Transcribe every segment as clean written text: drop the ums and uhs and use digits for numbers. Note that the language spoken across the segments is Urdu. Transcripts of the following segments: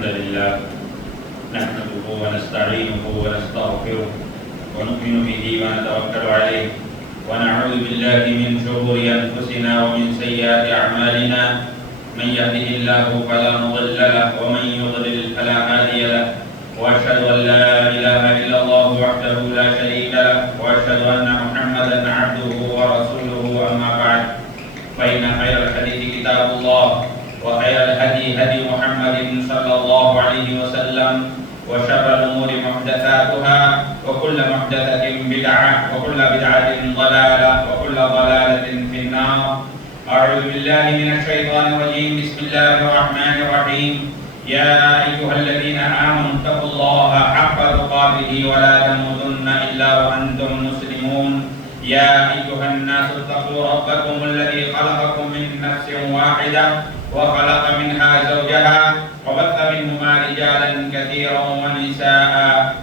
الحمد لله نحمده ونستعينه ونستغفره ونؤمن به ونتوكل عليه ونعوذ بالله من شرور أنفسنا ومن سيئات أعمالنا من يهده الله فلا مضل له ومن يضلل فلا هادي له وأشهد أن لا إله إلا الله وحده لا شريك له وأشهد أن محمدا عبده ورسوله أما بعد فإن خير الحديث كتاب الله وخير الهدي هدي محمد صلى الله عليه وسلم وشر الأمور محدثاتها وكل محدثة بدعة وكل بدعة ضلالة وكل ضلالة في النار. أعوذ بالله من الشيطان الرجيم. بسم الله الرحمن الرحيم. يا أيها الذين آمنوا اتقوا الله حق تقاته ولا تموتن إلا وأنتم مسلمون. يا أيها الناس اتقوا ربكم الذي خلقكم من نفس واحدة وخلق منها زوجها وبث منهما رجالا كثيرا ونساء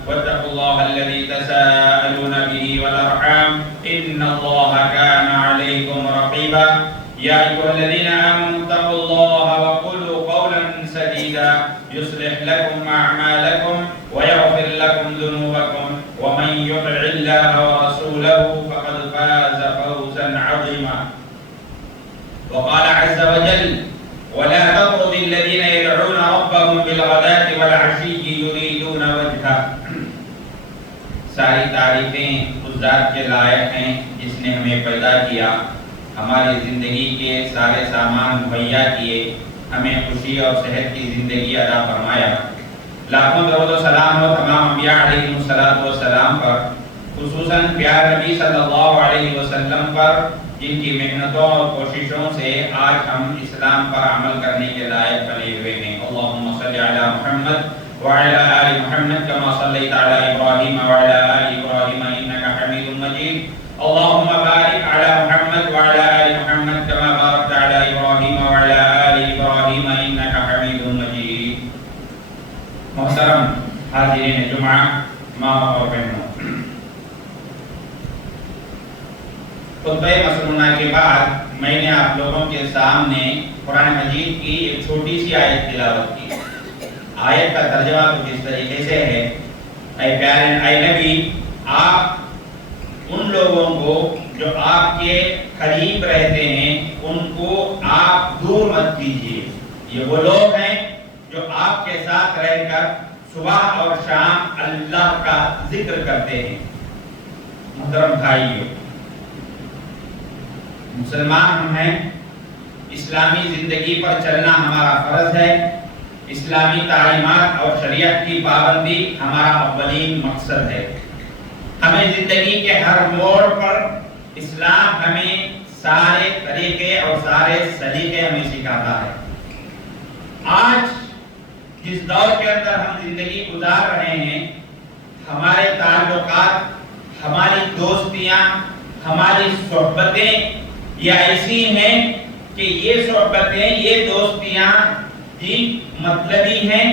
واتقوا الله الذي تساءلون به والأرحام إن الله كان عليكم رقيبا. يا أيها الذين آمنوا اتقوا الله وقولوا قولا سديدا يصلح لكم أعمالكم ويغفر لكم ذنوبكم ومن يطع الله ورسوله فقد فاز فوزا عظيما. وقال عز وجل ولا تطرد الذين يدعون ربهم بالغداة والعشي يريدون وجهه. ساری تعریفیں اس ذات کے لائق ہیں جس نے ہمیں پیدا کیا، ہماری زندگی کے سارے سامان مہیا کیے، ہمیں خوشی اور صحت کی زندگی عطا فرمایا. لاکھوں درود و سلام ہو تمام انبیاء علیہم السلام پر، خصوصاً پیارے نبی صلی اللہ علیہ وسلم پر جن کی محنتوں اور کوششوں سے آج ہم اسلام پر عمل کرنے کے لائق بنے ہوئے ہیں. اللہم صلی علی محمد وعلی آل محمد کما صلیت علی ابراہیم وعلی آل ابراہیم انکا حمید مجید. اللہم بارک علی محمد وعلی آل محمد کما بارکت علی ابراہیم وعلی آل ابراہیم انکا حمید مجید. محترم حاضرین جمعہ، ماں اور بہنوں، خطبہ مسنونہ کے بعد میں نے آپ لوگوں کے سامنے قرآن مجید کی ایک چھوٹی سی آیت تلاوت کی. آیت کا ترجمہ کچھ اس طریقے سے ہے: اے پیارے اے نبی، آپ ان لوگوں کو جو آپ کے قریب رہتے ہیں ان کو آپ دور مت کیجیے. یہ وہ لوگ ہیں جو آپ کے ساتھ رہ کر صبح اور شام اللہ کا ذکر کرتے ہیں. محترم بھائیو، مسلمان ہم ہیں، اسلامی زندگی پر چلنا ہمارا فرض ہے. اسلامی تعلیمات اور شریعت کی پابندی ہمارا اولین مقصد ہے. ہمیں زندگی کے ہر موڑ پر اسلام ہمیں سارے طریقے اور سارے سلیقے ہمیں سکھاتا ہے. آج جس دور کے اندر ہم زندگی گزار رہے ہیں، ہمارے تعلقات، ہماری دوستیاں، ہماری صحبتیں یہ ایسی ہیں کہ یہ صحبتیں، یہ دوستیاں مطلبی ہیں،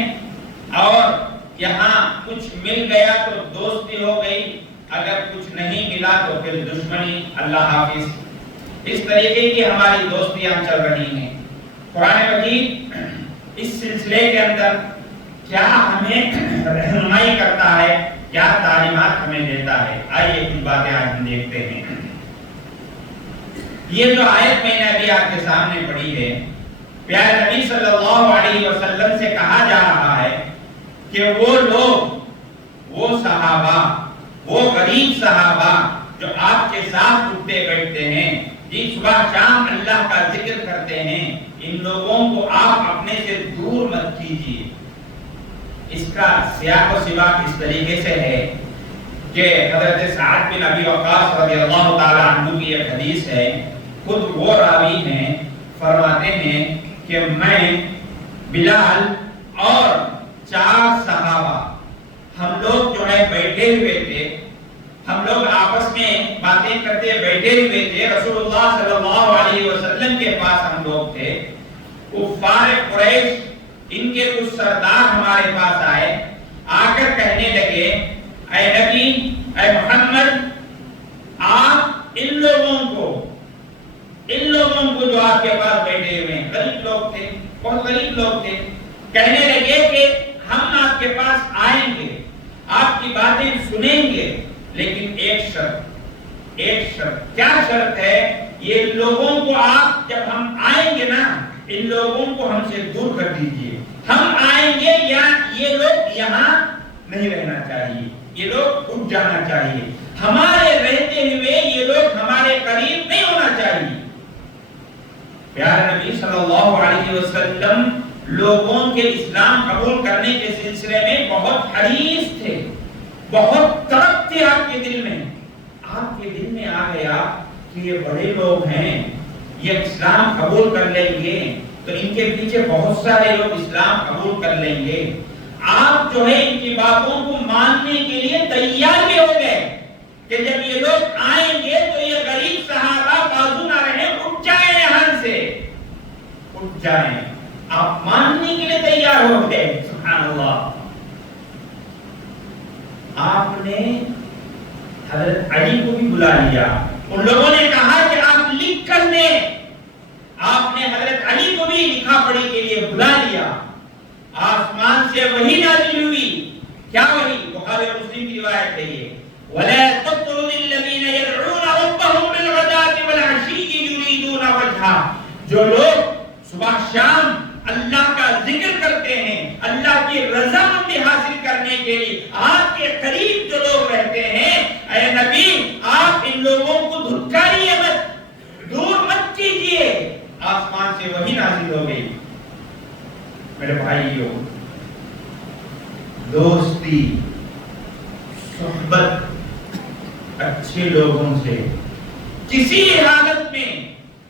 اور یہاں کچھ مل گیا تو دوستی ہو گئی، اگر کچھ نہیں ملا تو پھر دشمنی. اللہ حافظ. اس طریقے کی ہماری دوستیاں چل رہی ہیں. قرآن مجید اس سلسلے کے اندر کیا ہمیں رہنمائی کرتا ہے، کیا تعلیمات ہمیں دیتا ہے، آئیے کچھ باتیں آج ہم دیکھتے ہیں. یہ جو آیت میں نے ابھی آپ کے سامنے پڑھی ہے، پیارے نبی صلی اللہ علیہ وسلم سے کہا جا رہا ہے کہ وہ لوگ، وہ صحابہ، وہ غریب صحابہ جو آپ کے ساتھ اٹھتے بیٹھتے ہیں، صبح شام اللہ کا ذکر کرتے ہیں، ان لوگوں کو آپ اپنے سے دور مت کیجیے. اس کا سیاق و سباق اس طریقے سے ہے کہ حضرت سعد بن ابی وقاص رضی اللہ تعالی عنہ کی ایک حدیث ہے. خود وہ راوی ہیں، فرماتے ہیں کہ میں، بلال اور 4 صحابہ، ہم لوگ جو ہے بیٹھے ہوئے تھے، ہم لوگ آپس میں باتیں کرتے بیٹھے ہوئے تھے. رسول اللہ صلی اللہ علیہ وسلم کے پاس ہم لوگ تھے. کفار قریش، ان کے کچھ سردار ہمارے پاس آئے، آ کر کہنے لگے اے نبی، اے محمد، آپ ان لوگوں کو جو آپ کے پاس بیٹھے ہوئے ہیں، غریب لوگ تھے، بہت غریب لوگ تھے، کہنے لگے کہ کے پاس آئیں گے، آپ کی باتیں سنیں گے، لیکن ایک شرط، کیا شرط ہے؟ یہ لوگوں کو آپ جب ہم آئیں گے نا، ان لوگوں کو ہم سے دور کر دیجئے۔ ہم آئیں گے یا یہ لوگ یہاں نہیں رہنا چاہیے، یہ لوگ اٹھ جانا چاہیے، ہمارے رہتے ہوئے یہ لوگ ہمارے قریب نہیں ہونا چاہیے۔ پیارے نبی صلی اللہ علیہ وسلم لوگوں کے اسلام قبول کرنے کے سلسلے میں بہت حریص تھے، بہت طلب تھے آپ کے دل میں۔ آپ کے دل میں آ گیا کہ یہ بڑے لوگ ہیں، یہ اسلام قبول کر لیں گے تو ان کے پیچھے بہت سارے لوگ اسلام قبول کر لیں گے۔ آپ جو ہے ان کی باتوں کو ماننے کے لیے تیار بھی ہو گئے کہ جب یہ لوگ آئیں گے تو یہ غریب صحابہ بازو نہ رہے، اٹھ جائیں یہاں سے، اٹھ جائیں۔ آپ ماننے کے لیے تیار ہو گئے، سبحان اللہ۔ آپ نے حضرت علی کو بھی بلا لیا، ان لوگوں نے کہا کہ آپ لکھ کر دیں، آپ نے حضرت علی کو بھی لکھا پڑھی کے لیے بلا لیا۔ آسمان سے وحی نازل ہوئی، کیا وحی؟ بخاری اور مسلم کی روایت ہے یہ، وَلَا تَطْرُدِ الَّذِينَ يَدْعُونَ رَبَّهُمْ بِالْغَدَاةِ وَالْعَشِيِّ يُرِيدُونَ وَجْهَهُ، جو لوگ صبح شام اللہ کا ذکر کرتے ہیں، اللہ کی رضامندی حاصل کرنے کے لیے آپ کے قریب جو لوگ رہتے ہیں، اے نبی آپ ان لوگوں کو دھتکاریے مت، دور مت کیجئے۔ آسمان سے وحی نازل ہو گئی۔ میرے بھائیوں، دوستی، صحبت اچھے لوگوں سے کسی حالت میں،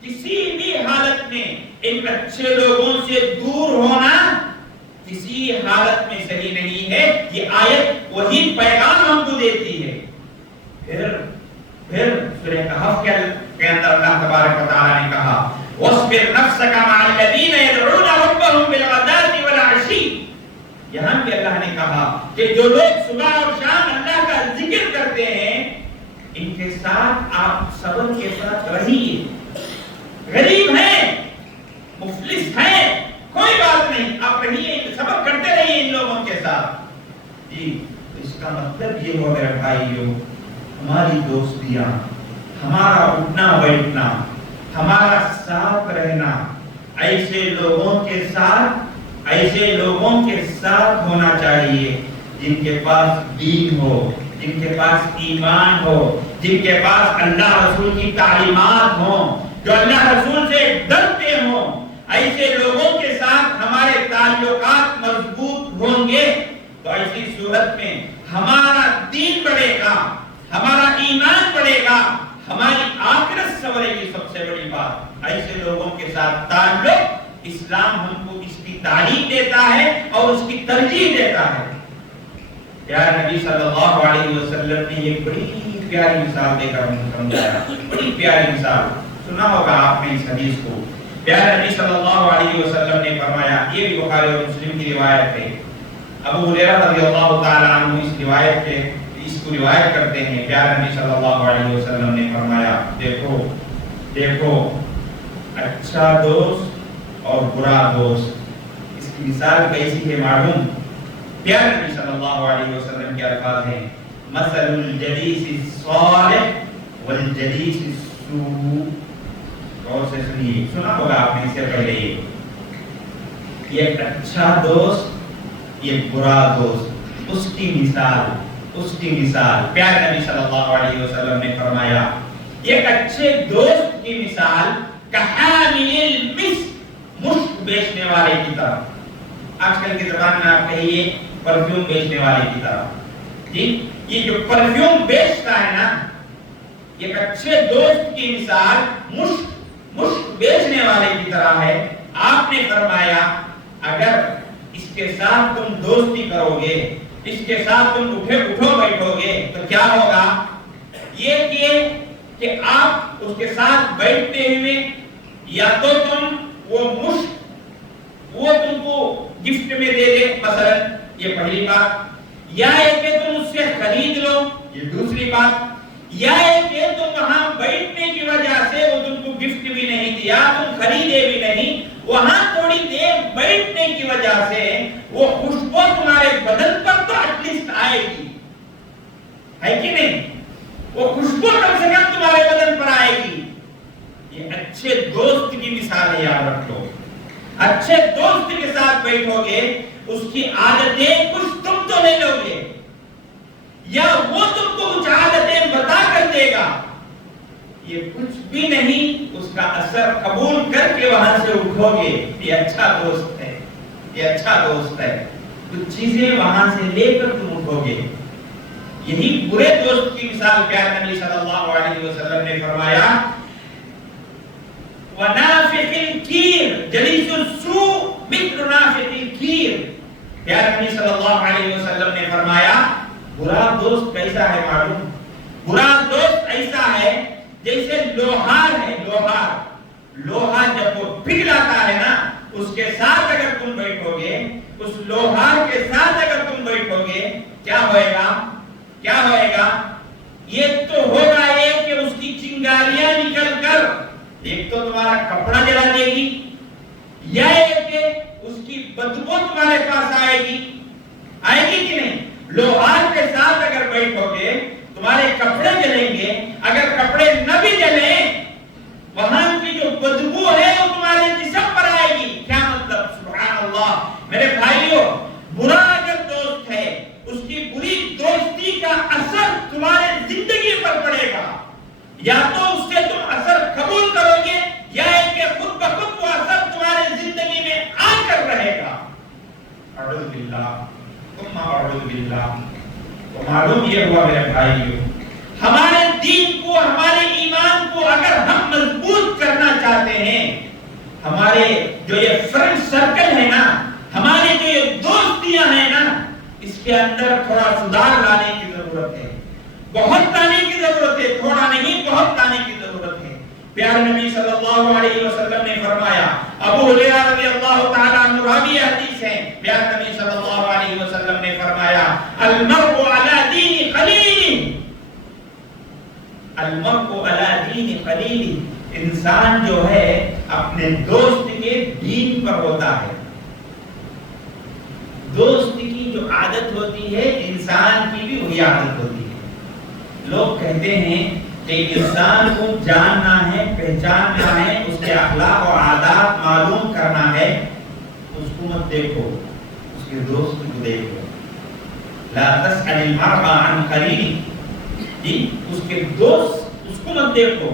کسی بھی حالت میں ان اچھے لوگوں سے دور ہونا کسی حالت میں صحیح نہیں ہے۔ یہ آیت وہی پیغام ہم کو دیتی ہے۔ پھر سورہ کہف کے اندر اللہ تبارک و تعالی نے کہا وَاصْبِرْ نَفْسَكَ مَعَ الَّذِينَ يَدْعُونَ رَبَّهُمْ بِالْغَدَاةِ وَالْعَشِيِّ، یہاں بھی اللہ نے کہا کہ جو لوگ صبح اور شام اللہ کا ذکر کرتے ہیں ان کے ساتھ آپ صبر کے ساتھ رہیے۔ غریب ہیں، مفلس ہیں، کوئی بات نہیں، آپ رہیے، صبر کرتے رہیے ان لوگوں کے ساتھ۔ جی، اس کا مطلب یہ ہو میرے بھائیوں، ہماری دوستیاں، ہمارا اٹھنا بیٹھنا، ہمارا ساتھ رہنا ایسے لوگوں کے ساتھ ہونا چاہیے جن کے پاس دین ہو، جن کے پاس ایمان ہو، جن کے پاس اللہ رسول کی تعلیمات ہوں، جو اللہ رسول سے ڈرتے ہوں۔ ایسے لوگوں کے ساتھ ہمارے تعلقات مضبوط ہوں گے تو ایسی صورت میں ہمارا دین بڑھے گا، ہمارا ایمان بڑھے گا، ہماری آخرت سنورے گی۔ سب سے بڑی بات، ایسے لوگوں کے ساتھ تعلق، اسلام ہم کو اس کی تعلیم دیتا ہے اور اس کی ترجیح دیتا ہے۔ پیارے نبی صلی اللہ علیہ وسلم نے ایک بڑی پیاری مثال دے کر ہمیں سمجھایا، بڑی پیاری مثال، سنا ہوگا آپ نے اس حدیث کو۔ پیارے نبی صلی اللہ علیہ وسلم نے فرمایا، یہ بھی بخاری اور مسلم کی روایت ہے، ابو ہریرہ رضی اللہ تعالی عنہ اس کو روایت کرتے ہیں۔ پیارے نبی صلی اللہ علیہ وسلم نے فرمایا، دیکھو اچھا دوست اور برا دوست، اس کی مثال کیسی ہے معلوم؟ پیارے نبی صلی اللہ علیہ وسلم کے الفاظ ہیں، مثل الجلیس الصالح والجلیس السوء۔ غور سے سنیے، سنا ہوگا آپ نے اس سے پہلے، یہ اچھا دوست، یہ برا دوست، اس کی مثال پیارے نبی صلی اللہ علیہ وسلم نے فرمایا، ایک اچھے دوست کی مثال کحامل المسک، مشک بیچنے والے کی طرح۔ آج کل کی زبان میں آپ کہیے پرفیوم بیچنے والے کی طرح۔ جی، یہ جو پرفیوم بیچتا ہے نا، ایک اچھے دوست کی مثال مشک بیچنے والے کی طرح ہے۔ آپ نے فرمایا اگر اس کے ساتھ تم دوستی کرو گے، اس کے ساتھ تم اٹھو بیٹھو گے تو کیا ہوگا؟ یہ کہ آپ اس کے ساتھ بیٹھتے ہوئے یا تو تم وہ تم کو گفٹ میں دے دے مثلا، یہ پہلی بات، یا کہ تم اس سے خرید لو، یہ دوسری بات، یا کہ تم وہاں بیٹھنے کی وجہ سے وہ تم کو گفٹ بھی نہیں دیا، تم خریدے بھی نہیں، وہاں تھوڑی دیر بیٹھنے کی کی وجہ سے وہ خوشبو تمہارے بدن پر تو ایٹ لیسٹ آئے گی، ہے کہ نہیں؟ وہ خوشبو کم سے کم تمہارے بدن پر آئے گی۔ یہ اچھے دوست کی مثال یاد رکھ لو، اچھے دوست کے ساتھ بیٹھو گے، اس کی عادتیں کچھ تم تو لے لو گے، یا وہ تم کو کچھ عادتیں بتا کر دے گا، یہ کچھ بھی نہیں، اس کا اثر قبول کر کے وہاں سے اٹھو گے، یہ اچھا دوست ہے، یہ اچھا دوست ہے، کچھ چیزیں وہاں سے لے کر تم اٹھو گے۔ یہی برے دوست کی مثال پیارے نبی صلی اللہ علیہ وسلم نے فرمایا، وَنَافِقِ الْكِيرِ جَلِيسُ السُّوءِ مِثْلُ نَافِقِ الْكِيرِ، پیارے نبی صلی اللہ علیہ وسلم نے فرمایا برا دوست کیسا ہے معلوم؟ برا دوست ایسا ہے جیسے لوہار ہے، لوہا جب وہ پگھلاتا ہے نا، اس کے ساتھ اگر تم بیٹھو گے، اس لوہار کے ساتھ اگر تم بیٹھو گے، کیا ہوئے گا؟ کیا ہوئے گا؟ یہ تو ہوگا یہ کہ اس کی چنگاریاں نکل کر ایک تو تمہارا کپڑا جلا دے گی، یا یہ کہ اس کی بدبو تمہارے پاس آئے گی کہ نہیں؟ لوہار کے ساتھ اگر بیٹھو گے تمہارے کپڑے جلیں گے، اگر کپڑے نہ بھی جلیں وہاں کی جو بدبو ہے وہ تمہارے جسم پر آئے گی۔ کیا مطلب؟ سبحان اللہ میرے بھائیوں، برا اگر دوست ہے اس کی بری دوستی کا اثر تمہارے زندگی پر پڑے گا، یا تو اس سے تم اثر قبول کرو گے، یا کہ خود بخود وہ اثر تمہارے زندگی میں آ کر رہے گا۔ اعوذ باللہ ثم اعوذ باللہ۔ تو معلوم یہ ہوا میرے بھائیوں، ہمارے دین کو، ہمارے ایمان کو اگر ہم مضبوط کرنا چاہتے ہیں، ہمارے جو یہ فرینڈ سرکل ہے نا، ہمارے جو یہ دوستیاں ہیں نا، اس کے اندر تھوڑا سدھار لانے کی ضرورت ہے، بہت لانے کی ضرورت ہے، تھوڑا نہیں بہت لانے کی ضرورت ہے۔ پیارے نبی صلی اللہ علیہ وسلم نے فرمایا، ابو ہریرہ رضی اللہ تعالیٰ عنہ راوی حدیث ہے، پیارے نبی صلی اللہ علیہ وسلم نے فرمایا، المرء علی دین خلیلہ، المرء علی دین خلیلہ، انسان جو ہے اپنے دوست کے دین پر ہوتا ہے۔ دوست کی جو عادت ہوتی ہے انسان کی بھی وہی عادت ہوتی ہے۔ لوگ کہتے ہیں کہ انسان کو جاننا ہے، پہچاننا ہے، اس کے اخلاق اور عادات معلوم کرنا ہے، اس کو مت دیکھو، اس کے دوست کو دیکھو۔ لا تسأل المرء عن قرینہ، جی اس کے دوست، اس کو مت دیکھو،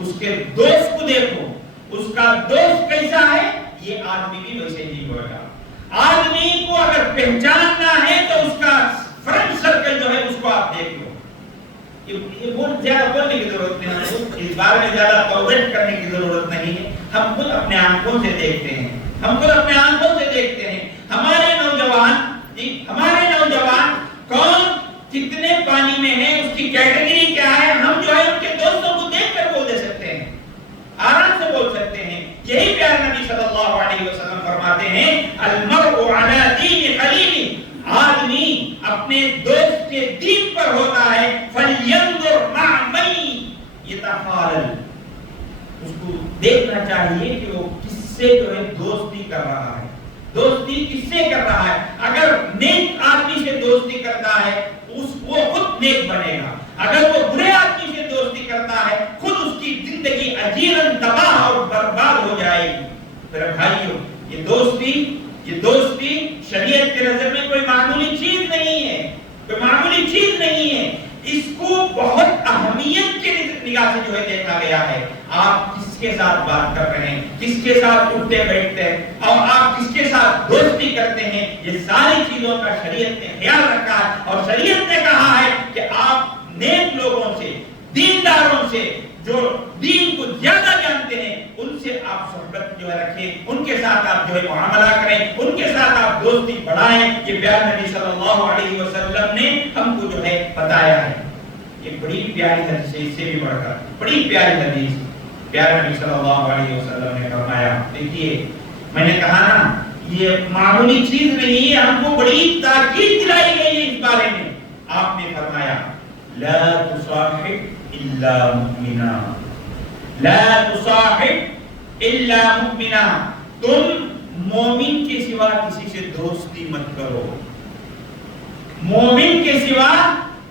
اس کے دوست کو دیکھو، اس کا دوست کیسا ہے، یہ آدمی بھی ویسے ہی ہوگا۔ آدمی کو اگر پہچاننا ہے تو اس کا فرینڈ سرکل جو ہے اس کو آپ دیکھ لو۔ یہ بہت زیادہ بولنے کی ضرورت نہیں ہے، اس بارے میں زیادہ توضیح کرنے کی ضرورت نہیں ہے، ہم خود اپنے آنکھوں سے دیکھتے ہیں، ہم خود اپنے آنکھوں سے دیکھتے ہیں۔ ہمارے نوجوان، جی ہمارے نوجوان کون کتنے پانی میں ہے، اس کی کیٹیگری کیا ہے، ہم جو ہے ان کے دوستوں کو دیکھ کر بول دے سکتے ہیں، آرام سے بول سکتے ہیں۔ یہی پیارے نبی صلی اللہ علیہ وسلم فرماتے ہیں، المرء علی دین خلیلہ، آدمی اپنے دوست کے دین پر ہوتا ہے، فَلْيَنْظُرْ مَعَ مَن يَتَخَالَلُ، اس کو دیکھنا چاہیے کہ وہ کس سے جو ہے دوستی کر رہا ہے، دوستی کس سے کر رہا ہے۔ اگر نیک آدمی سے دوستی کرتا ہے وہ خود نیک بنے گا، اگر وہ برے آدمی سے دوستی کرتا ہے خود اس کی زندگی اجیراً تباہ اور برباد ہو جائے گی۔ میرے بھائیو، یہ دوستی شریعت کے نظر میں کوئی معمولی چیز نہیں ہے، کوئی معمولی چیز نہیں ہے، اس کو بہت اہمیت کے نگاہ سے جو ہے دیکھا گیا ہے۔ آپ کس کے ساتھ بات کر رہے ہیں، کس کے ساتھ اٹھتے بیٹھتے ہیں، اور آپ کس کے ساتھ دوستی کرتے ہیں، یہ ساری چیزوں کا شریعت نے خیال رکھا ہے، اور شریعت نے کہا ہے کہ آپ نیک لوگوں سے، دینداروں سے، جو دین کو زیادہ جانتے ہیں، ان سے آپ صحبت جو ہے رکھیں، ان کے ساتھ آپ جو ہے معاملہ کریں، ان کے ساتھ آپ دوستی بڑھائیں۔ یہ پیارے نبی صلی اللہ علیہ وسلم نے ہم کو جو ہے بتایا ہے۔ یہ بڑی پیاری حدیث ہے، اس سے بھی بڑھ کر بڑی پیاری حدیث پیارے نبی صلی اللہ علیہ وسلم نے فرمایا۔ دیکھیے میں نے کہا نا یہ معمولی چیز نہیں ہے، ہم کو بڑی تاکید دلائی گئی ہے اس بارے میں۔ آپ نے فرمایا لا تصاحب الا مؤمنا، لا تصاحب الا مؤمنا، تم مومن کے سوا کسی سے دوستی مت کرو، مومن کے سوا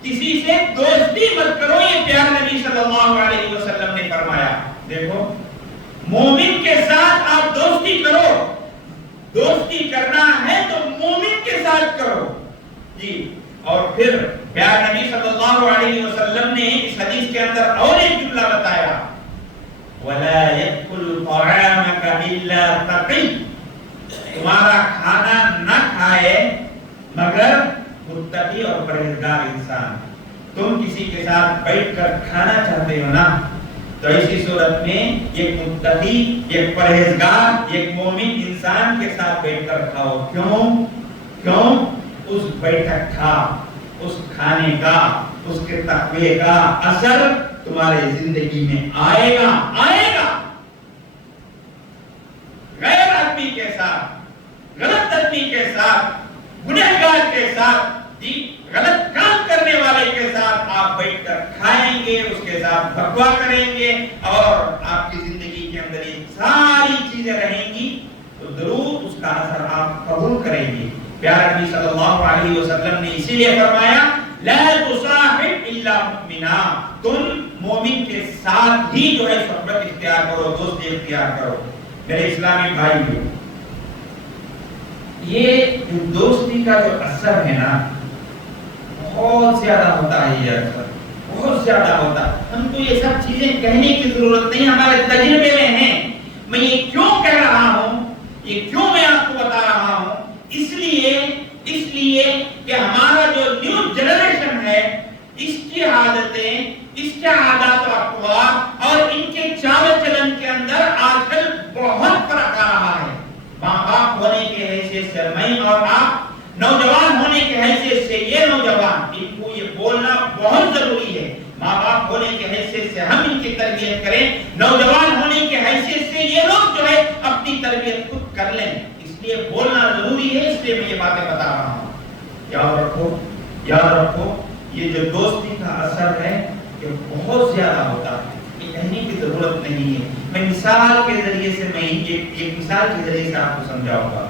کسی سے دوستی مت کرو، یہ پیارے نبی صلی اللہ علیہ وسلم نے فرمایا۔ دیکھو مومن کے ساتھ آپ دوستی کرو، دوستی کرنا ہے تو مومن کے ساتھ کرو جی۔ اور پھر پیارے نبی صلی اللہ علیہ وسلم نے اس حدیث کے اندر اور ایک جملہ بتایا، وَلَا يَأْكُلُ طَعَامَكَ إِلَّا تَقِيٌّ، تمہارا کھانا نہ کھائے مگر متقی اور پرہیزگار انسان۔ تم کسی کے ساتھ بیٹھ کر کھانا چاہتے ہو نا، تو ایسی صورت میں ایک متقی، ایک پرہیزگار، ایک مومن انسان کے ساتھ بیٹھ کر کھاؤ۔ کیوں؟ اس بیٹھک کا، اس کھانے کا، اس کے تقوی کا اثر تمہارے زندگی میں آئے گا۔ غیر آدمی کے ساتھ، غلط آدمی کے ساتھ، گنہگار کے ساتھ، غلط کام کرنے والے کے ساتھ آپ بیٹھ کر کھائیں گے، اس کے ساتھ بکوا کریں گے، اور آپ کی زندگی کے اندر یہ ساری چیزیں رہیں گی، تو ضرور اس کا اثر آپ قبول کریں گے۔ پیارے نبی صلی اللہ علیہ وسلم نے اسی لیے فرمایا، لا تصاحب الا مؤمنا، تم مومن کے ساتھ ہی جو ہے صحبت اختیار کرو، دوستی اختیار کرو۔ میرے اسلامی بھائیو، یہ جو دوستی کا جو اثر ہے نا، بہت زیادہ ہوتا ہے، یہ اثر بہت زیادہ ہوتا ہے۔ ہم کو یہ سب چیزیں کہنے کی ضرورت نہیں، ہمارے تجربے میں ہیں۔ میں یہ کیوں کہہ رہا ہوں، یہ کیوں میں آپ کو بتا رہا ہوں، اس لیے کہ ہمارا جو نیو جنریشن ہے، اس کی عادتیں، اس کے عادات و اقوال اور ان کے چال چلن کے اندر آج کل بہت فرق آ رہا ہے۔ ماں باپ ہونے کے حیثیت سے میں اور آپ، نوجوان ہونے کے حیثیت سے یہ نوجوان، ان کو یہ بولنا بہت ضروری ہے۔ ماں باپ ہونے کے حیثیت سے ہم ان کی تربیت کریں، نوجوان ہونے کے حیثیت سے یہ لوگ جو ہے اپنی تربیت خود کر لیں، اس لیے بولنا ضروری ہے، اس لیے میں یہ باتیں بتا رہا ہوں۔ یاد رکھو یہ جو دوستی کا اثر ہے یہ بہت زیادہ ہوتا ہے، یہ کہنے کی ضرورت نہیں ہے۔ میں مثال کے ذریعے سے ایک مثال کے ذریعے سے آپ کو سمجھاؤں گا۔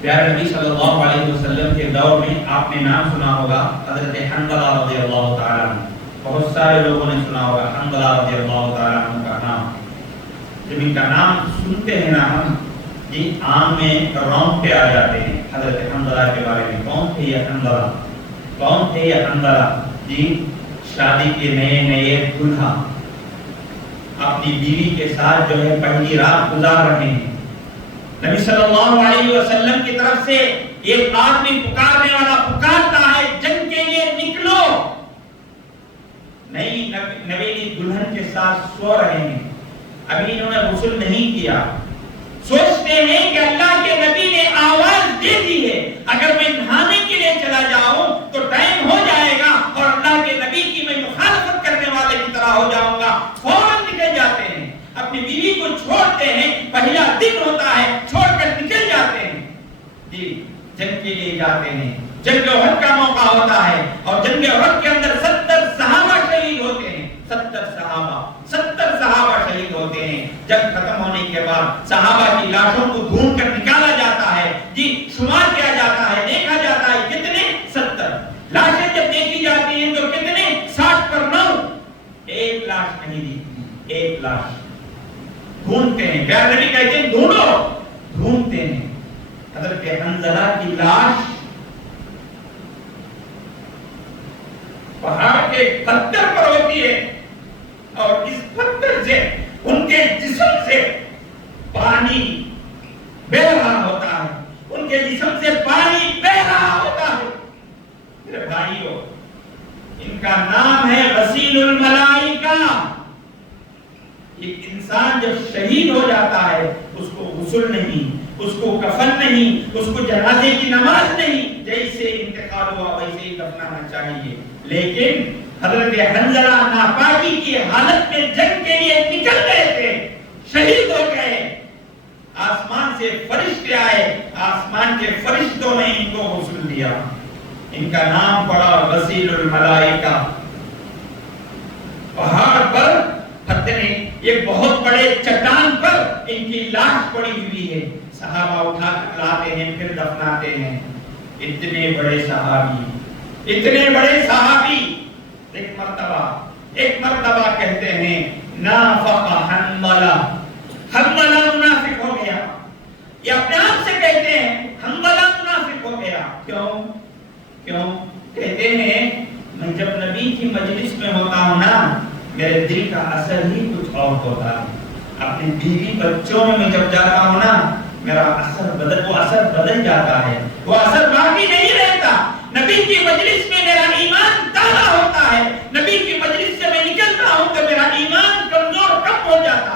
پیارے نبی صلی اللہ علیہ وسلم کے دور میں آپ نے نام سنا ہوگا حضرت حنظلہ رضی اللہ تعالیٰ عنہ، بہت سارے لوگوں نے سنا ہوگا حنظلہ رضی اللہ تعالیٰ عنہ کا نام۔ جب ان کا نام سنتے ہیں نا ہم، جی آم میں رونگٹے آ جاتے ہیں حضرت حنظلہ کے بارے میں۔ کون تھے یہ حنظلہ؟ جی شادی کے نئے دلہا اپنی بیوی کے ساتھ جو ہے پہلی رات گزار رہے ہیں۔ نبی صلی اللہ علیہ وسلم کی طرف سے ایک آدمی پکارنے والا پکارتا ہے، جنگ کے لیے نکلو۔ نئی نویلی دلہن کے ساتھ سو رہے ہیں، ابھی انہوں نے غسل نہیں کیا، سوچتے ہیں کہ اللہ کے نبی نے آواز دے دی ہے، اگر میں نہانے کے لیے چلا جاؤں تو ٹائم ہو جائے گا اور اللہ کے نبی کی میں مخالفت کرنے والے کی طرح ہو جاؤں گا۔ فوراً نکل جاتے ہیں، اپنی بیوی کو چھوڑتے ہیں، پہلا دن ہوتا ہے، چھوڑ کر نکل جاتے ہیں، جی جنگ کے لیے جاتے ہیں۔ جنگ احد کا موقع ہوتا ہے اور جنگ احد کے اندر 70 صحابہ شہید ہوتے ہیں، 70 صحابہ شہید ہوتے ہیں۔ جنگ ختم ہونے کے بعد صحابہ کی لاشوں کو ڈھونڈ کر نکالا جاتا ہے، جی شمار کیا جاتا ہے، دیکھا جاتا ہے کتنے 70 لاشیں جب دیکھی جاتی ہیں تو کتنے 60 پر 9، ایک لاش نہیں دیکھتی، ایک لاش ڈھونڈتے ہیں۔ پیارے نبی کہتے ہیں ڈھونڈتے ہیں۔ حضرت حنظلہ کی لاش پہاڑ کے پتھر پر ہوتی ہے اور اس پتھر سے ان کے جسم سے پانی بہ رہا ہوتا ہے، ان کے جسم سے پانی بہ رہا ہوتا ہے۔ میرے بھائیو، ان کا نام ہے غسیل الملائکہ۔ ایک انسان جب شہید ہو جاتا ہے اس کو غسل نہیں، اس کو کفن نہیں، اس کو جنازے کی نماز نہیں، جیسے انتقال ہوا ویسے ہی دفنانا چاہیے۔ لیکن حضرت حنظلہ ناپاکی کی حالت میں جنگ کے لیے نکل گئے تھے، شہید ہو گئے۔ آسمان سے فرشتے آئے، آسمان کے فرشتوں نے ان کو غسل دیا، ان کا نام پڑا غسیل الملائکہ۔ پہاڑ پر پتھر ایک بہت بڑے چٹان پر ان کی لاش پڑی ہوئی ہے، صحابہ اٹھا کر لاتے ہیں پھر دفناتے ہیں۔ اتنے بڑے صحابی، اتنے بڑے صحابی ایک مرتبہ کہتے ہیں نافق حنظلہ، حنظلہ منافق ہو گیا۔ یہ اپنے آپ سے کہتے ہیں حنظلہ منافق ہو گیا۔ کیوں؟ کہتے ہیں میں جب نبی کی مجلس میں ہوتا ہوں نا، میرے دل کا اثر ہی کچھ اور ہوتا ہے۔ اپنی بیوی بچوں میں جب جاتا ہوں نا، میرا وہ اثر بدل جاتا ہے، وہ اثر باقی نہیں رہتا۔ نبی کی مجلس میں میرا ایمان تازہ ہوتا ہے، نبی کی مجلس سے میں نکلتا ہوں تو میرا ایمان کمزور کم ہو جاتا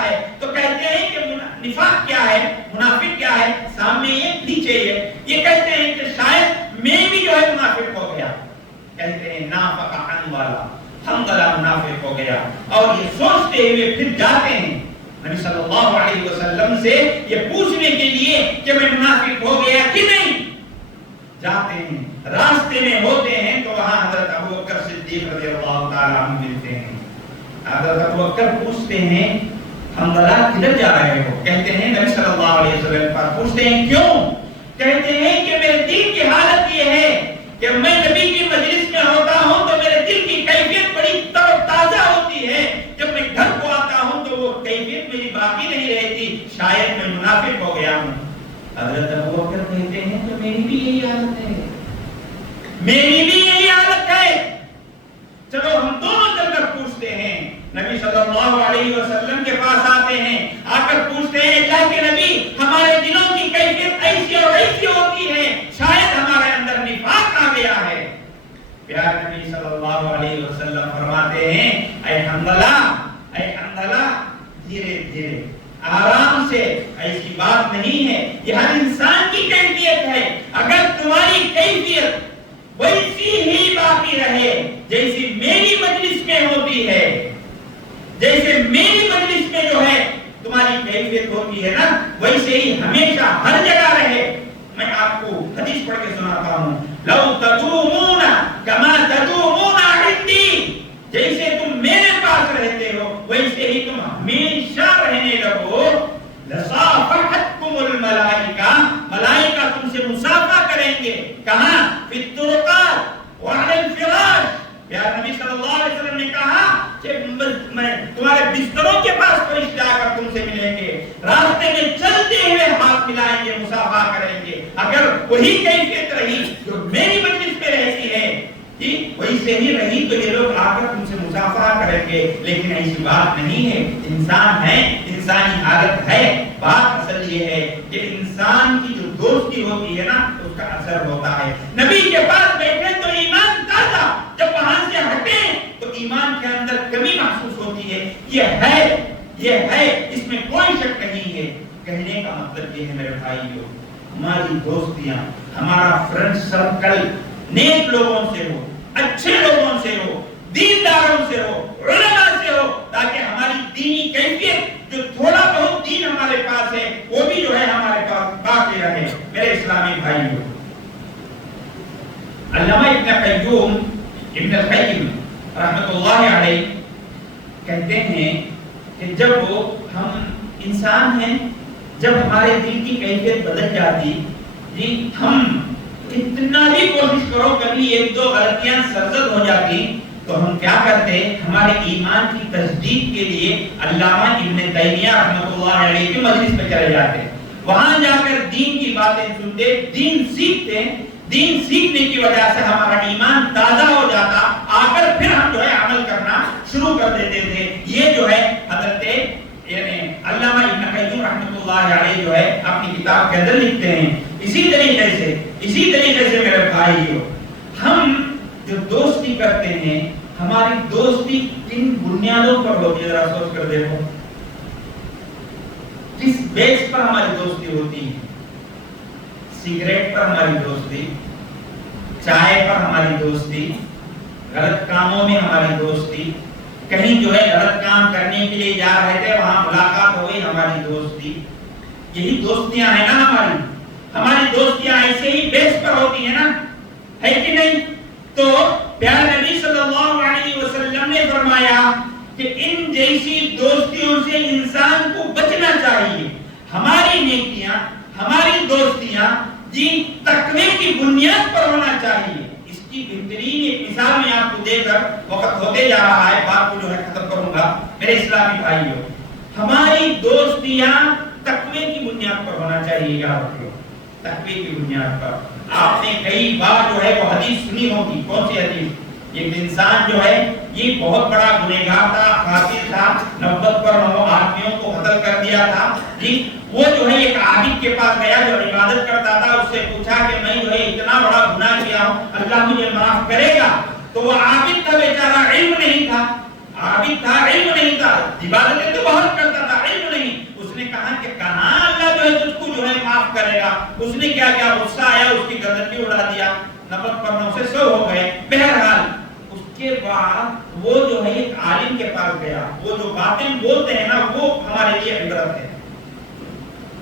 ہے۔ تو کہتے ہیں کہ نفاق کیا ہے، منافق کیا ہے، سامنے یہ نیچے یہ کہتے ہیں کہ شاید میں بھی جو ہے منافق ہو گیا۔ کہتے ہیں نافق حنظلہ منافق ہو گیا، اور یہ سوچتے ہوئے پھر جاتے ہیں نبی صلی اللہ علیہ وسلم سے یہ پوچھنے کے لیے کہ میں منافق ہو گیا کہ نہیں۔ جاتے ہیں، راستے میں ہوتے ہیں تو وہاں حضرت ابوبکر صدیق رضی اللہ تعالیٰ عنہ ملتے ہیں۔ حضرت ابوبکر پوچھتے ہیں حنظلہ کدھر جا رہے ہو؟ کہتے ہیں نبی صلی اللہ علیہ وسلم پر۔ پوچھتے ہیں کیوں؟ کہتے ہیں کہ میرے دل کی حالت یہ ہے کہ میں نبی کی مجلس میں ہوتا ہوں تو میرے دل کی کیفیت بڑی تر و تازہ ہوتی ہے، جب میں گھر کو آتا ہوں تو وہ کیفیت میری باقی نہیں رہتی، شاید میں منافق ہو گیا ہوں۔ حضرت ابوبکر کہتے ہیں کہ میری بھی یہی حالت ہے، چلو ہم دونوں چل کر پوچھتے ہیں۔ نبی صلی اللہ علیہ وسلم کے پاس آتے ہیں، آ کر پوچھتے ہیں اللہ کے نبی ہمارے دلوں کی کیفیت ایسی اور ایسی ہوتی ہے، شاید ہمارے اندر نفاق آ گیا ہے۔ پیارے نبی صلی اللہ علیہ وسلم فرماتے ہیں اے حنظلہ دھیرے دھیرے آرام سے، ایسی بات نہیں ہے، یہ ہر انسان کی کیفیت ہے۔ اگر تمہاری کیفیت ویسی ہی باقی رہے جیسی میری مجلس میں ہوتی ہے، جیسے میری مجلس میں جو ہے تمہاری کیفیت ہوتی ہے نا، ویسے ہی ہمیشہ ہر جگہ رہے۔ میں آپ کو حدیث پڑھ کے سناتا ہوں، لو تدومون کما تدومون عندی، جیسے تم میرے پاس رہتے ہو ویسے ہی تم ہمیشہ رہنے لگو، لصافحتکم الملائکہ، ملائکہ تم سے مصافحہ کریں گے۔ کہاں؟ فی الطرقات وعلی الفراش۔ پیارے نبی صلی اللہ علیہ وسلم نے کہا کہ میں تمہارے بستروں کے پاس فرشتے آ کر تم سے ملیں گے، راستے میں چلتے ہوئے ہاتھ ملائیں گے، مصافحہ کریں گے۔ اگر وہی کیفیت رہی جو میری مجلس میں رہتی ہے ویسے ہی رہی تو یہ لوگ آ کر تم سے مصافحہ کریں گے، لیکن ایسی بات نہیں ہے۔ انسان ہے، انسانی حالت ہے، بات اصل یہ ہے کہ انسان کی جو دوستی ہوتی ہے نا اس کا اثر ہوتا ہے۔ نبی کے پاس بیٹھے تو ایمان تازہ، جب وہاں سے ہٹیں تو ایمان کے اندر کمی محسوس ہوتی ہے۔ یہ ہے، اس میں کوئی شک نہیں ہے۔ کہنے کا مطلب یہ ہے میرے بھائیو، ہماری دوستیاں، ہمارا فرینڈ سرکل نیک لوگوں سے ہو، اچھے لوگوں سے ہو، دینداروں سے ہو، علماء سے ہو، تاکہ ہماری دینی کیفیت جو تھوڑا بہت دین ہمارے پاس ہے وہ بھی جو ہے ہمارے پاس باقی رہے۔ میرے اسلامی بھائیوں، علامہ ابن القیم رحمۃ اللہ علیہ کہتے ہیں کہ جب ہم انسان ہیں، جب ہمارے دل کی کیفیت بدل جاتی، ہم کتنا بھی کوشش کرو کبھی ایک دو غلطیاں سرزد ہو جاتی تو ہم کیا کرتے؟ ہمارے ایمان کی تصدیق کے لیے علامہ ابن تیمیہ رحمۃ اللہ علیہ کی مجلس میں چلے جاتے، وہاں جا کر دین کی باتیں سنتے، دین سیکھتے، دین سیکھنے کی وجہ سے ہمارا ایمان تازہ ہو جاتا، آ کر پھر ہم جو ہے عمل کرنا شروع کر دیتے تھے۔ یہ جو ہے حضرت علامہ ابن قیم رحمۃ اللہ علیہ جو ہے اپنی کتاب کے اندر لکھتے ہیں۔ اسی طریقے سے میرے بھائیو، ہم جو دوستی کرتے ہیں، ہماری دوستی کن بنیادوں پر ہوتی ہے؟ ذرا سوچ کر دیکھو، کس بیس پر ہماری دوستی ہوتی ہے؟ سگریٹ پر ہماری دوستی، چائے پر ہماری دوستی، غلط کاموں میں ہماری دوستی، کہیں جو ہے غلط کام کرنے کے لیے جا رہے تھے وہاں ملاقات ہو گئی، ہماری دوستی۔ یہی دوستیاں ہیں نا ہماری دوستیاں ایسے ہی بیس پر ہوتی ہیں نا، ہے کہ نہیں؟ تو پیارے نبی صلی اللہ علیہ وسلم نے فرمایا کہ ان جیسی دوستیوں سے انسان کو بچنا چاہیے. ہماری نیکیاں، ہماری دوستیاں دین تقوی کی بنیاد پر ہونا چاہیے. اس کی بہترین ایک مثال میں آپ کو دے کر وقت ہوتے جا رہا ہے، بات کو جو ہے ختم کروں گا. میرے اسلامی بھائیوں، ہماری دوستیاں تقوی کی بنیاد پر ہونا چاہیے. یاد رکھو، تقوی کی بنیاد پر. آپ نے کئی بار جو ہے وہ حدیث سنی ہوگی. کون سی حدیث؟ ایک انسان جو ہے یہ بہت بڑا گنہگار تھا، قاتل تھا، 90 پر 9 آدمیوں کو قتل کر دیا تھا. جی وہ جو ہے ایک عابد کے پاس گیا جو عبادت کرتا تھا. اس سے پوچھا کہ میں جو ہے اتنا بڑا گناہ کیا ہوں، اللہ مجھے معاف کرے گا؟ تو وہ عابد تھا بیچارہ، علم نہیں تھا. عابد تھا، علم نہیں تھا، عبادتیں تو بہت کرتا تھا، علم نہیں. اس نے کہا کہ کہاں اللہ جو ہے تجھ کو جو ہے معاف کرے گا. اس نے کیا کیا، غصہ آیا، اس کی گردن بھی اڑا دیا. 90 پر 9 سے 100 ہو گئے. بہرحال اس کے بعد وہ جو ہے ایک عالم کے پاس گیا. وہ جو باتیں بولتے ہیں نا وہ ہمارے لیے عبرت ہے.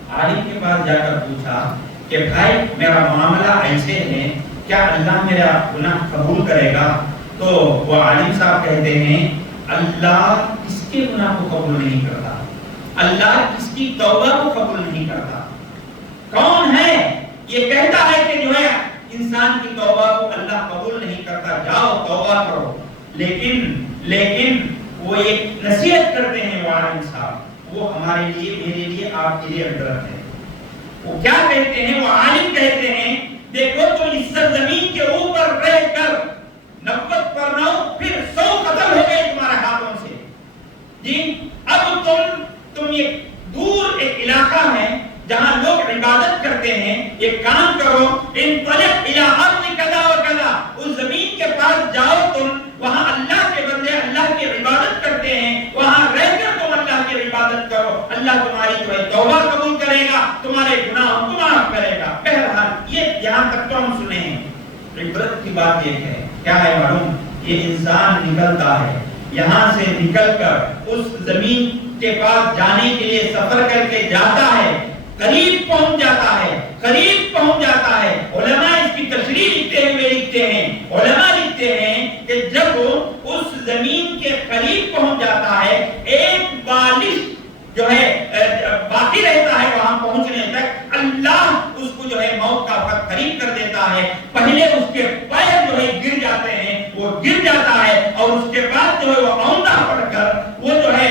عالم کے پاس جا کر پوچھا کہ بھائی میرا معاملہ ایسے ہے، کیا اللہ میرا گناہ قبول کرے گا؟ تو وہ عالم صاحب کہتے ہیں اللہ کس کے گناہ کو قبول نہیں کرتا، اللہ کس کی توبہ کو قبول نہیں کرتا. کون ہے یہ کہتا ہے کہ جو ہے انسان کی توبہ کو اللہ قبول نہیں کرتا، جاؤ توبہ کرو. لیکن وہ ایک نصیحت کرتے ہیں وہ عالم صاحب، وہ ہمارے لیے، میرے لیے، آپ کے لیے عبرت ہے. وہ کیا کہتے ہیں؟ وہ عالم کہتے ہیں دیکھو تم اس سرزمین کے اوپر رہ کر 90 پر 9 پھر 100 قتل ہو گئے تمہارے ہاتھوں سے. جی اب تم ایک دور ایک علاقہ ہے جہاں لوگ عبادت کرتے ہیں. ایک کام کرو، انطلق الی ارض کذا و کذا، اس زمین کے پاس جاؤ، تم وہاں اللہ کے بندے اللہ کی عبادت کرتے ہیں، وہاں رہ کر تم اللہ کی عبادت کرو، اللہ تمہاری جو ہے توبہ قبول کرے گا، تمہارے گناہوں کو معاف کرے گا. بہرحال یہ یہاں تک تو ہم سنے ہیں. عبرت کی بات یہ ہے، کیا ہے معلوم؟ یہ انسان نکلتا ہے یہاں سے، نکل کر اس زمین کے پاس جانے کے لیے سفر کر کے جاتا ہے، قریب پہنچ جاتا ہے، قریب پہنچ جاتا ہے. علماء اس کی تشریح لکھتے ہوئے لکھتے ہیں، علماء لکھتے ہیں کہ جب اس زمین کے قریب پہنچ جاتا ہے، ایک بالش جو ہے باقی رہتا ہے وہاں پہنچنے تک، اللہ اس کو جو ہے موت کا وقت قریب کر دیتا ہے. پہلے اس کے پیر جو ہے گر جاتے ہیں، وہ گر جاتا ہے، اور اس کے بعد جو ہے وہ اوندا پڑ کر وہ جو ہے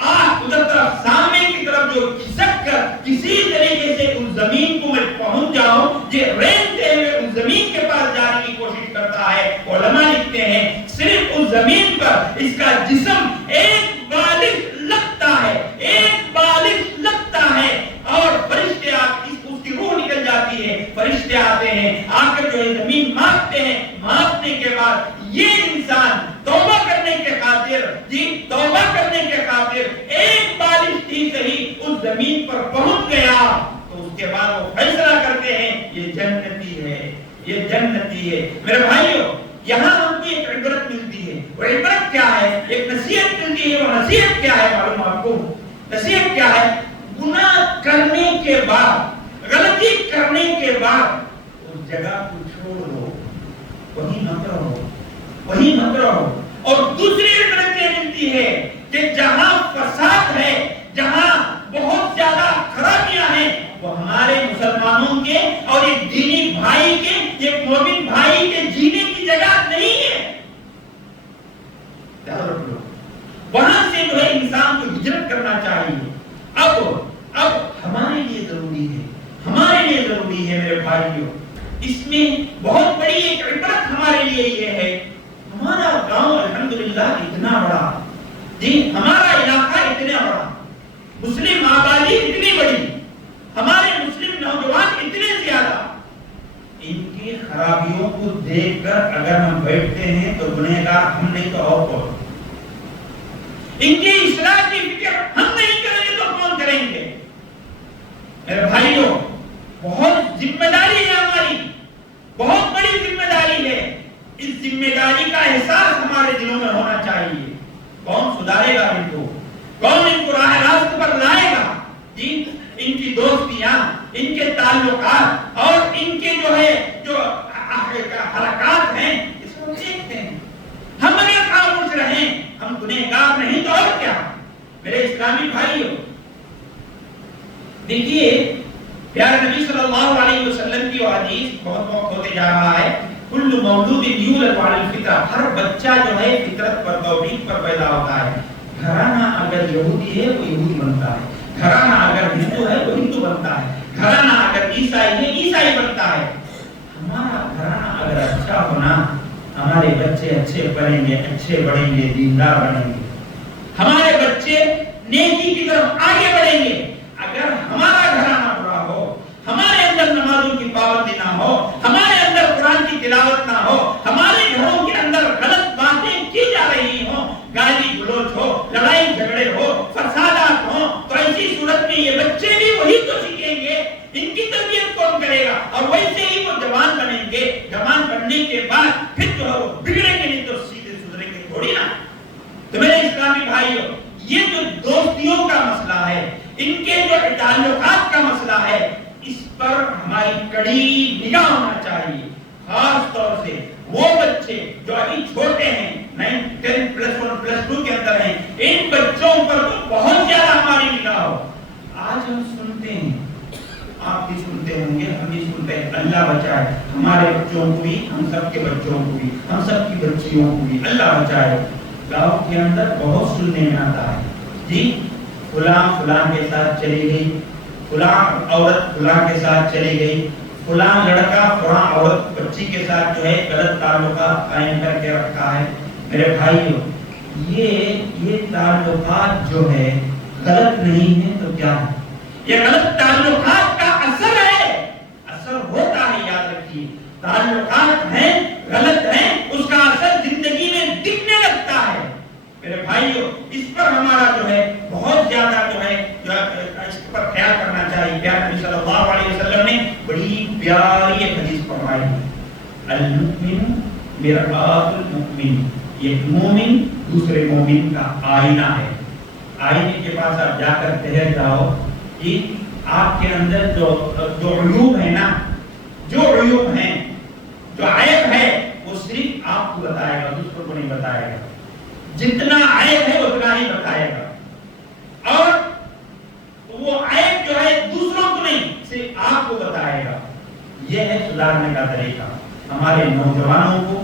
ادھر طرف سامنے کی طرف جو کھسک کر کسی طریقے سے اس زمین کو میں پہنچ جاؤں، یہ رینتے ہوئے اس زمین کے پاس جانے کی کوشش کرتا ہے. علماء لکھتے ہیں صرف اس زمین پر اس کا جسم ایک بالش لگتا ہے، ایک بالش لگتا ہے، اور فرشتے اس کی روح نکل جاتی ہے. فرشتے آتے ہیں، آ کر جو ہے زمین ماپتے ہیں. ماپنے کے بعد یہ انسان توبہ کرنے کے خاطر، جی توبہ کرنے کے خاطر ایک بالش ہی صحیح اس زمین پر پہنچ گیا. تو اس کے بعد وہ فیصلہ کرتے ہیں یہ جنتی ہے، یہ جنتی ہے. میرے بھائیوں، یہاں ہم کو ایک عبرت ملتی ہے. وہ عبرت کیا ہے؟ ایک نصیحت ملتی ہے. وہ نصیحت کیا ہے معلوم آپ کو؟ نصیحت کیا ہے؟ گناہ کرنے کے بعد، غلطی کرنے کے بعد اس جگہ کو چھوڑ دو، وہی مت رہو، وہی مت رہو. اور دوسری عبرت یہ ملتی ہے کہ جہاں فساد ہے، جہاں بہت زیادہ خرابیاں ہیں، وہ ہمارے مسلمانوں کے اور ایک دینی بھائی کے، ایک مومن بھائی کے جینے کی جگہ نہیں ہے. وہاں سے جو ہے انسان کو ہجرت کرنا چاہیے. اب ہمارے لیے ضروری ہے، ہمارے لیے ضروری ہے میرے بھائیوں. اس میں بہت بڑی ایک عبرت ہمارے لیے یہ ہے، ہمارا گاؤں الحمدللہ اتنا بڑا، جی ہمارا علاقہ اتنا بڑا، مسلم آبادی اتنی بڑی، ہمارے مسلم نوجوان اتنے زیادہ، ان کی خرابیوں کو دیکھ کر اگر ہم بیٹھتے ہیں تو گنہگار ہم نہیں تو اور کون؟ ان کی اصلاح کی فکر ہم نہیں کریں گے تو کون کریں گے؟ میرے بھائیوں، بہت ذمہ داری ہے ہماری، بہت بڑی ذمہ داری ہے. اس ذمہ داری کا احساس ہمارے دلوں میں ہونا چاہیے. کون سدھارے گا ان کو؟ کون ان کو راہ راست پر لائے گا؟ جی ان کی دوستیاں، ان کے تعلقات اور ان کے جو ہے جو حرکات ہیں، اس کو دیکھتے ہیں. ہم اگر خاموش رہیں، ہم گنہگار نہیں میرے اسلامی بھائیوں، دیکھیے پیارے نبی صلی اللہ علیہ وسلم کی وہ حدیث بہت وقت ہوتے جا رہا ہے، کل مولود یولد علی الفطرہ، ہر بچہ جو ہے فطرت پر توحید پر پیدا ہوتا ہے. گھرانہ اگر یہودی ہے وہ یہودی بنتا ہے، گھرانہ اگر ہندو ہے وہ ہندو بنتا ہے، گھرانہ اگر عیسائی ہے عیسائی بنتا ہے. ہمارا گھرانہ اگر اچھا ہونا، ہمارے بچے اچھے بنیں گے، اچھے بڑھیں گے، دیندار بنیں گے، ہمارے بچے نیکی کی طرف آگے بڑھیں گے. اگر ہمارا گھرانہ برا ہو، ہمارے اندر نمازوں کی پابندی نہ ہو، ہمارے اندر قرآن کی تلاوت نہ ہو، ہمارے گھروں کے اندر غلط باتیں کی جا رہی ہوں، گالی گلوچ ہو، لڑائی جھگڑے ہو، فسادات ہوں، تو ایسی صورت میں یہ بچے بھی وہی تو سیکھیں گے. ان کی تربیت کون کرے گا؟ اور ویسے ہی وہ جوان بنیں گے. جوان بننے کے بعد پھر جو ہے وہ بگڑیں گے نہیں تو سیدھے سدھریں گے تھوڑی نا. تو میرے اسلامی بھائیوں، یہ جو دوستیوں کا مسئلہ ہے، ان کے جو تعلقات کا مسئلہ ہے، اس پر ہماری کڑی نگاہ ہونا چاہیے. خاص طور سے وہ بچے جو ابھی چھوٹے ہیں، 9 10 +1 +2 کے اندر ہیں، ان بچوں پر تو بہت زیادہ ہماری نگاہ ہو. آج ہم سنتے ہیں، آپ بھی سنتے ہوں گے، ہم بھی سنتے ہیں، اللہ بچائے ہمارے بچوں کو بھی، ہم سب کے بچوں کو بھی، ہم سب کی بچیوں کو بھی اللہ بچائے. گاؤں کے اندر بہت سننے میں آتا ہے، جی فلاں فلاں کے ساتھ چلی گئی، فلاں عورت فلاں کے ساتھ چلی گئی، فلاں لڑکا فلاں عورت بچی کے ساتھ جو ہے غلط تعلقات قائم کر کے رکھا ہے. میرے بھائیوں، یہ تعلقات جو ہے غلط نہیں ہے تو کیا ہے؟ یہ غلط تعلقات کا اثر ہے، اثر ہوتا ہے. یاد رکھیے، تعلقات ہیں غلط ہیں، اس کا اثر زندگی میں دکھنے لگتا ہے. میرے بھائیوں، اس پر ہمارا جو ہے بہت زیادہ جو ہے اس پر خیال کرنا چاہیے. پیارے نبی صلی اللہ علیہ وسلم نے بڑی پیاری ایک حدیث فرمائی، المؤمن مرآۃ المؤمن، ایک مومن دوسرے مومن کا آئینہ ہے. آئینے کے پاس آپ جا کر ٹھہر جاؤ کہ آپ کے اندر جو عیوب ہیں نا، جو عیوب ہیں، جو عیب ہے، وہ صرف آپ کو بتائے گا، دوسروں کو نہیں بتائے گا. جتنا عیب ہے اتنا ہی بتائے گا، اور وہ عیب جو ہے دوسروں کو نہیں، صرف آپ کو بتائے گا. یہ ہے سدھارنے کا طریقہ. ہمارے نوجوانوں کو،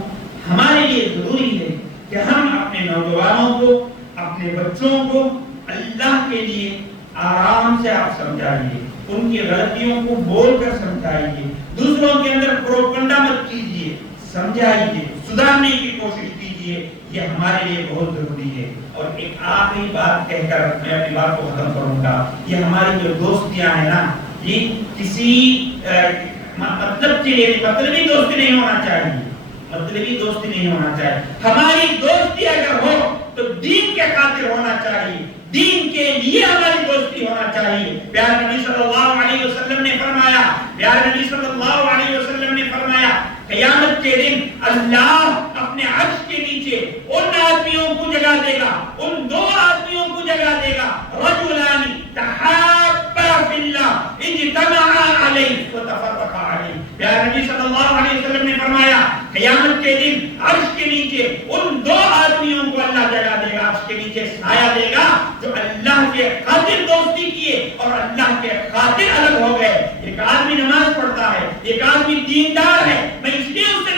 ہمارے لیے ضروری ہے کہ ہم اپنے نوجوانوں کو، اپنے بچوں کو اللہ کے لیے آرام سے آپ سمجھائیے، ان کی غلطیوں کو بول کر سمجھائیے، دوسروں کے اندر پروپگنڈا مت کیجیے، سمجھائیے، سدھارنے کی کوشش کیجیے. یہ ہمارے لیے بہت ضروری ہے. اور ایک آخری بات کہہ کر میں اپنی بات کو ختم کروں گا. یہ ہماری جو دوستیاں ہیں نا، یہ کسی مطلب کے لیے، مطلبی دوستی نہیں ہونا چاہیے، مطلبی دوستی نہیں ہونا چاہیے. ہماری دوستی اگر ہو تو دین کے خاطر ہونا چاہیے، دین کے لیے ہماری دوستی ہونا چاہیے. پیارے نبی صلی اللہ علیہ وسلم نے فرمایا، پیارے نبی صلی اللہ علیہ وسلم نے فرمایا، قیامت کے دن اللہ اپنے عرش کے نیچے ان آدمیوں کو جگہ دے گا، ان دو آدمیوں کو جگہ دے گا، رجلان تحابا فی اللہ اجتمعا علیہ وتفرقا علیہ. پیارے نبی صلی اللہ علیہ وسلم نے فرمایا، قیامت کے دن عرش کے نیچے ان دو آدمیوں کو اللہ جگہ دے گا، عرش کے نیچے سایہ دے گا، جو اللہ کے خاطر دوستی کیے اور اللہ کے خاطر الگ ہو گئے. ایک آدمی نماز پڑھتا ہے، ایک آدمی دیندار ہے، میں اس لیے اس سے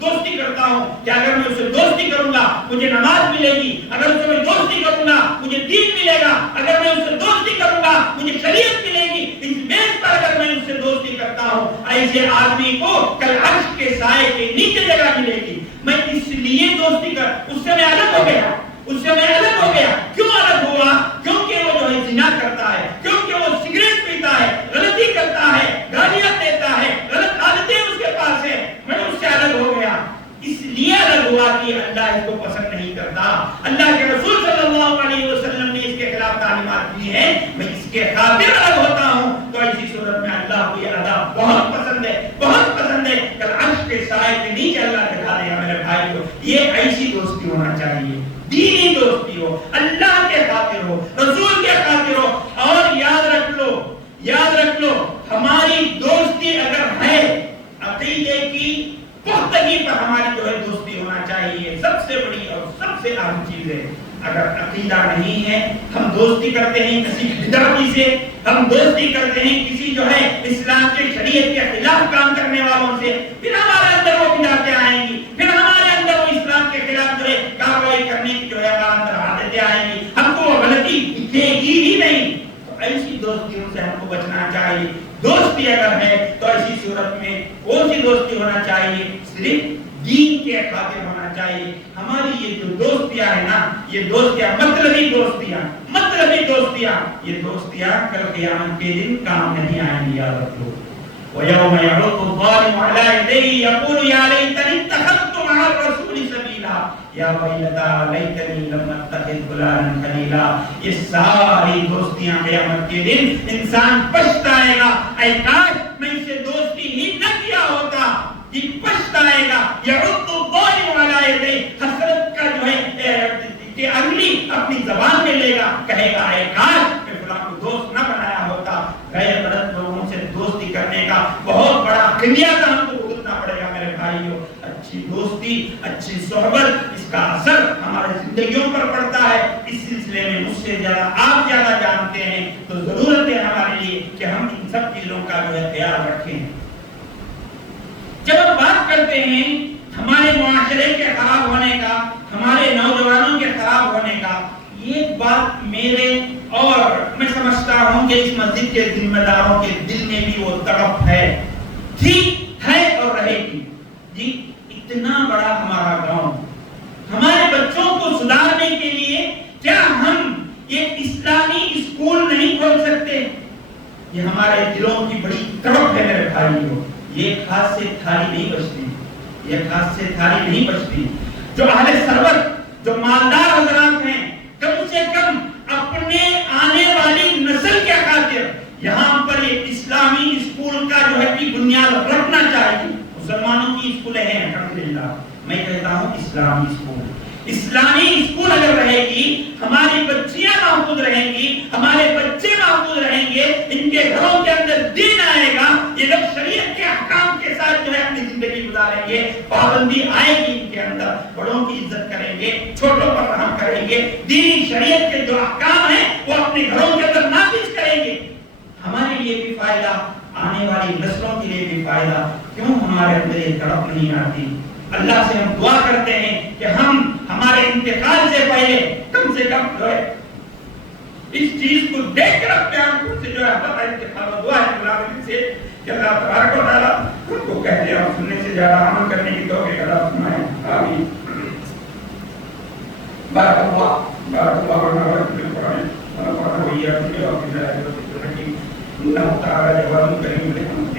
دوستی کرتا ہوں کہ اگر میں اس سے دوستی کروں گا مجھے نماز ملے گی، اگر اس سے میں دوستی کروں گا مجھے دین ملے گا، اگر میں اس سے دوستی کروں گا مجھے شریعت ملے گی. اس بیس پر اگر میں اس سے دوستی کرتا ہوں، ایسے آدمی کو کل عرش کے سائے کے نیچے جگہ ملے گی. میں اس لیے دوستی کر، اس سے میں الگ ہو گیا، اس سے میں الگ ہو گیا. کیوں الگ ہوا؟ کیونکہ وہ جو ہے زنا کرتا ہے، کیونکہ وہ سگریٹ پیتا ہے، غلطی کرتا ہے، گالیاں دیتا ہے، غلط عادتیں اس کے پاس ہے، میں اس سے الگ ہو گیا. اس لیے الگ ہوا کہ اللہ اس کو پسند نہیں کرتا. اللہ کے رسول صلی اللہ علیہ وسلم نے اس کے خلاف تعلیمات دی ہیں، میں اس کے خاطر الگ ہوتا ہوں. تو ایسی صورت میں اللہ کو یہ ادا بہت پسند ہے، بہت پسند ہے. کل عرش کے سائے کے نیچے اللہ دکھا دے گا. میرے بھائی کو یہ ایسی دوستی ہونا چاہیے، دینی دوستی ہو، اللہ کے خاطر ہو، رسول کے خاطر ہو. اور یاد رکھ لو، یاد رکھ لو، ہماری دوستی اگر ہے عقیدے کی پختگی پر ہماری جو ہے دوستی ہونا چاہیے. سب سے بڑی اور سب سے اہم چیز ہے اگر عقیدہ نہیں ہے، ہم دوستی کرتے ہیں کسی بدعتی سے، ہم دوستی کرتے ہیں کسی جو ہے اسلام کے شریعت کے خلاف کام کرنے والوں سے، پھر ہمارے اندر وہ بدعتیں آئیں گی، پھر ہمارے اندر وہ اسلام کے خلاف جو ہے کارروائی کرنے کی جو ہے ہمارے اندر عادتیں آئیں گی، ہم کو وہ غلطی دکھے گی ہی نہیں۔ تو ایسی دوستیوں سے ہم کو بچنا چاہیے۔ دوستی اگر ہے تو ایسی صورت میں کون سی دوستی ہونا چاہیے؟ صرف دین کے خاطر ہونا چاہیے۔ ہماری یہ جو دوستیاں ہیں نا، یہ دوستیاں مطلبی دوستیاں، یہ دوستیاں کل قیامت کے دن کام نہیں آئیں گی، یاد رکھو۔ وَيَوْمَ يَعُضُّ الظَّالِمُ عَلَىٰ يَدَيْهِ يَقُولُ يَا لَيْتَنِي اتَّخَذْتُ مَعَ الرَّسُولِ سَبِيلًا یا وَيْلَتَىٰ لَيْتَنِي لَمْ أَتَّخِذْ فُلَانًا خَلِيلًا۔ یہ ساری دوستیاں قیامت کے دن انسان پچھتائے گا، اے کاش میں اسے دوستی ہی نہ کیا ہوتا، یہ پچھتائے گا۔ يَعُضُّ الظَّالِمُ عَلَىٰ يَدَيْهِ، حسرت کا جو ہے کہ اگلی اپنی زبان میں لے گا، کہے گا اے کاش میں فلاں کو دوست نہ بنایا ہوتا۔ غیر مرد لوگوں سے دوستی کرنے کا بہت بڑا خمیازہ ہم کو بھگتنا پڑے گا میرے بھائیوں۔ اچھی دوستی، اچھی صحبت، اس کا اثر ہمارے زندگیوں پر پڑتا ہے۔ اس سلسلے میں مجھ سے زیادہ آپ زیادہ جانتے ہیں، تو ضرورت ہے ہمارے لیے کہ ہم ان سب چیزوں کا جو ہے خیال رکھیں۔ جب ہم بات کرتے ہیں ہمارے معاشرے کے خراب ہونے کا، ہمارے نوجوانوں کے خراب ہونے کا، یہ بات میرے اور میں سمجھتا ہوں کہ اس مسجد کے ذمہ داروں کے دل میں بھی وہ تڑپ ہے، تھی، ہے اور رہے گی۔ جی اتنا بڑا ہمارا گاؤں، ہمارے بچوں کو سدھارنے کے لیے کیا ہم یہ اسلامی اسکول نہیں کھول سکتے؟ یہ ہمارے دلوں کی بڑی تڑپ ہے میرے بھائیوں۔ یہ خاص سے تھالی نہیں بچتی، یہ خاص سے تھالی نہیں بچتی۔ جو اہل ثروت، جو مالدار حضرات ہیں، کم سے کم اپنے آنے والی نسل کے خاطر یہاں پر ایک اسلامی اسکول کا جو ہے کی بنیاد رکھنا چاہیے۔ مسلمانوں کی اسکولیں ہیں الحمدللہ، میں کہتا ہوں اسلامی اسکول۔ اسلامی اسکول اگر رہے گی، ہماری بچیاں محفوظ رہیں گی، ہمارے بچے محفوظ رہیں گے، ان کے گھروں کے اندر دین آئے گا، یہ لوگ شریعت کے احکام کے ساتھ جو ہے اپنی زندگی گزاریں گے، پابندی آئے گی ان کے اندر، بڑوں کی عزت کریں گے، چھوٹوں پر رحم کریں گے، دینی شریعت کے جو احکام ہیں وہ اپنے گھروں کے اندر نافذ کریں گے۔ ہمارے لیے بھی فائدہ، آنے والی نسلوں کے لیے بھی فائدہ۔ کیوں ہمارے اندر یہ تڑپ نہیں آتی؟ اللہ سے ہم دعا کرتے ہیں کہ ہم ہمارے انتقال سے پہلے کم سے کم جو ہے اس چیز کو دیکھ کر اپنے آپ سے جو ہے ہمارا انتقال و دعا ہے اللہ سے کہ اللہ تبارک و تعالیٰ ہم کو کہتے ہیں اور سننے سے زیادہ عمل کرنے کی توفیق عطا فرمائے، آمین۔ بارک اللہ لنا ولکم بالقرآن ونفعنا وإياكم بما فيه من الآيات والذكر الحكيم إنه تعالى جواد كريم رحيم۔